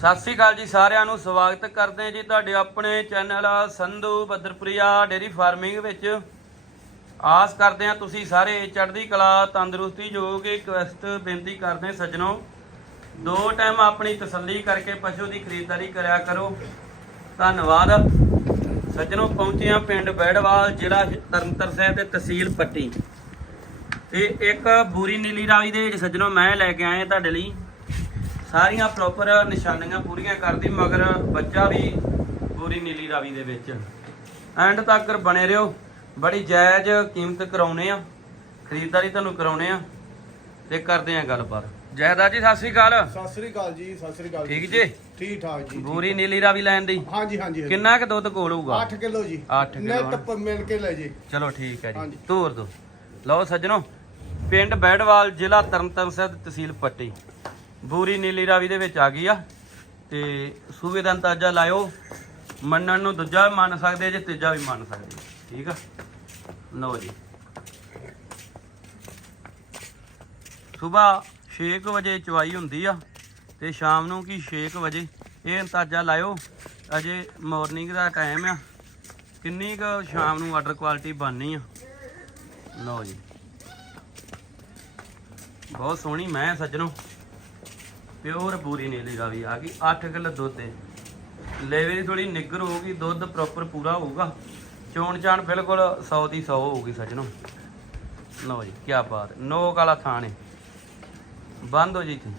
ਸਤਿ ਸ੍ਰੀ ਅਕਾਲ ਜੀ ਸਾਰਿਆਂ ਨੂੰ, ਸਵਾਗਤ ਕਰਦੇ ਹਾਂ ਜੀ ਤੁਹਾਡੇ ਆਪਣੇ ਚੈਨਲ ਸੰਧੂ ਬੱਦਰਪ੍ਰਿਆ ਡੇਰੀ ਫਾਰਮਿੰਗ ਵਿੱਚ। ਆਸ ਕਰਦੇ ਹਾਂ ਤੁਸੀਂ ਸਾਰੇ ਚੜ੍ਹਦੀ ਕਲਾ, ਤੰਦਰੁਸਤੀ ਯੋਗ ਰਿਕਵੈਸਟ ਬੇਨਤੀ ਕਰਦੇ ਹਾਂ ਸੱਜਣੋ, ਦੋ ਟਾਈਮ ਆਪਣੀ ਤਸੱਲੀ ਕਰਕੇ ਪਸ਼ੂ ਦੀ ਖਰੀਦਦਾਰੀ ਕਰਿਆ ਕਰੋ। ਧੰਨਵਾਦ। ਸੱਜਣੋ, ਪਹੁੰਚੇ ਹਾਂ ਪਿੰਡ ਬੈੜਵਾਲ, ਜ਼ਿਲ੍ਹਾ ਤਰਨਤਾਰਨ ਸਾਹਿਬ ਤੇ ਤਹਿਸੀਲ ਪੱਟੀ। ਤੇ ਇੱਕ ਬੂਰੀ ਨੀਲੀ ਰਾਵੀ ਦੇ ਵਿੱਚ ਸੱਜਣੋ, ਮੈਂ ਲੈ ਕੇ ਆਏ ਤੁਹਾਡੇ ਲਈ। ਸਾਰੀਆਂ ਪ੍ਰੋਪਰ ਨਿਸ਼ਾਨੀਆਂ ਪੂਰੀਆਂ ਕਰਦੀ ਮਗਰ ਬੱਚਾ ਵੀ ਪੂਰੀ ਨੀਲੀ ਰਾਵੀ ਦੇ ਵਿੱਚ। ਐਂਡ ਤੱਕ ਬਣੇ ਰਹੋ। ਬੜੀ ਜਾਇਜ਼ ਕੀਮਤ ਕਰਾਉਨੇ ਆ। ਖਰੀਦਦਾਰੀ ਤੁਹਾਨੂੰ ਕਰਾਉਨੇ ਆ। ਤੇ ਕਰਦੇ ਆ ਗੱਲਬਾਤ। ਜੈਦਾ ਜੀ ਸਤਿ ਸ੍ਰੀ ਅਕਾਲ। ਸਤਿ ਸ੍ਰੀ ਅਕਾਲ ਜੀ ਸਤਿ ਸ੍ਰੀ ਅਕਾਲ ਠੀਕ ਜੀ? ਠੀਕ ਠਾਕ ਜੀ ਬੂਰੀ ਨੀਲੀ ਰਾਵੀ ਲੈਣ ਦੀ? ਹਾਂਜੀ ਹਾਂਜੀ। ਕਿੰਨਾ ਕੁ ਦੁੱਧ ਕੋਲ ਹੋਊਗਾ? 8 ਕਿਲੋ ਜੀ। ਅੱਠ ਕਿੱਲੋ ਨੈਟ ਮਿਲ ਕੇ ਲੈ ਜੀ। ਚਲੋ ਠੀਕ ਹੈ ਜੀ। ਤੋਰ ਦੋ। ਲਓ ਸੱਜਣੋ ਪਿੰਡ ਬੈੜਵਾਲ ਜ਼ਿਲ੍ਹਾ ਤਰਨਤਾਰਨ ਸਾਹਿਬ ਤਹਿਸੀਲ ਪੱਟੀ। ਬੂਰੀ ਨੀਲੀ ਰਾਵੀ ਦੇ ਵਿੱਚ ਆ ਗਈ ਆ। ਤੇ ਸੂਬੇ ਦਾ ਅੰਦਾਜ਼ਾ ਲਾਇਓ, ਮੰਨਣ ਨੂੰ ਦੂਜਾ ਵੀ ਮੰਨ ਸਕਦੇ ਜੇ ਤੀਜਾ ਵੀ ਮੰਨ ਸਕਦੇ ਠੀਕ ਆ? ਲਓ ਜੀ। ਸਵੇਰ 6 ਵਜੇ ਚਵਾਈ ਹੁੰਦੀ ਆ ਤੇ ਸ਼ਾਮ ਨੂੰ ਕੀ 6 ਵਜੇ? ਇਹ ਅੰਦਾਜ਼ਾ ਲਾਇਓ, ਅਜੇ ਮਾਰਨਿੰਗ ਦਾ ਟਾਈਮ ਆ। ਕਿੰਨੀ ਕੁ ਸ਼ਾਮ ਨੂੰ ਵਾਟਰ ਕੁਆਲਿਟੀ ਬਣਨੀ ਆ? ਲਓ ਜੀ। ਬਹੁਤ ਸੋਹਣੀ ਮੈਂ ਸੱਜਣੋ। ਪਿਓਰ ਪੂਰੀ ਨੀਲੀ ਰਾਵੀ ਆ ਗਈ 8 ਕਿਲੋ ਦੁੱਧ ਦੇ ਲੇਵੇ ਦੀ ਥੋੜੀ ਨਿੱਗਰ ਹੋਊਗੀ, ਦੁੱਧ ਪ੍ਰੋਪਰ ਪੂਰਾ ਹੋਊਗਾ। ਚੋਣ ਚਾਣ ਬਿਲਕੁਲ 100 ਦੀ 100 ਹੋਊਗੀ ਸੱਜਣੋ। ਲਓ ਜੀ ਕੀ ਬਾਤ, ਨੋਕ ਵਾਲਾ ਥਾਣੇ ਬੰਦ ਹੋ ਜੀ ਇੱਥੇ।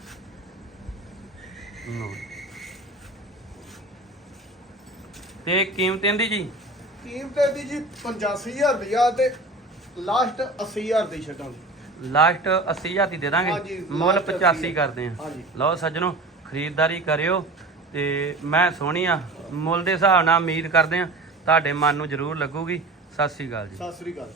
ਲਓ ਤੇ ਕੀਮਤ ਇਹਦੀ ਜੀ? ਕੀਮਤ ਇਹਦੀ ਜੀ 85000 ਰੁਪਇਆ ਤੇ ਲਾਸਟ 80000 ਦੀ ਛੱਡਾਂਗੇ। ਲਾਸਟ 80000 ਦੀ ਦੇ ਦਾਂਗੇ। ਹਾਂਜੀ, ਮੁੱਲ last 85 ਕਰਦੇ ਆ। ਹਾਂਜੀ। ਲਓ ਸੱਜਣੋ ਖਰੀਦਦਾਰੀ ਕਰਿਓ ਤੇ ਮੈਂ ਸੋਹਣੀ ਆ। ਮੁੱਲ ਦੇ ਹਿਸਾਬ ਨਾਲ ਉਮੀਦ ਕਰਦੇ ਆ। ਤੁਹਾਡੇ ਮਨ ਨੂੰ ਜ਼ਰੂਰ ਲੱਗੂਗੀ। ਸਤਿ ਸ੍ਰੀ ਅਕਾਲ ਜੀ। ਸਤਿ ਸ੍ਰੀ ਅਕਾਲ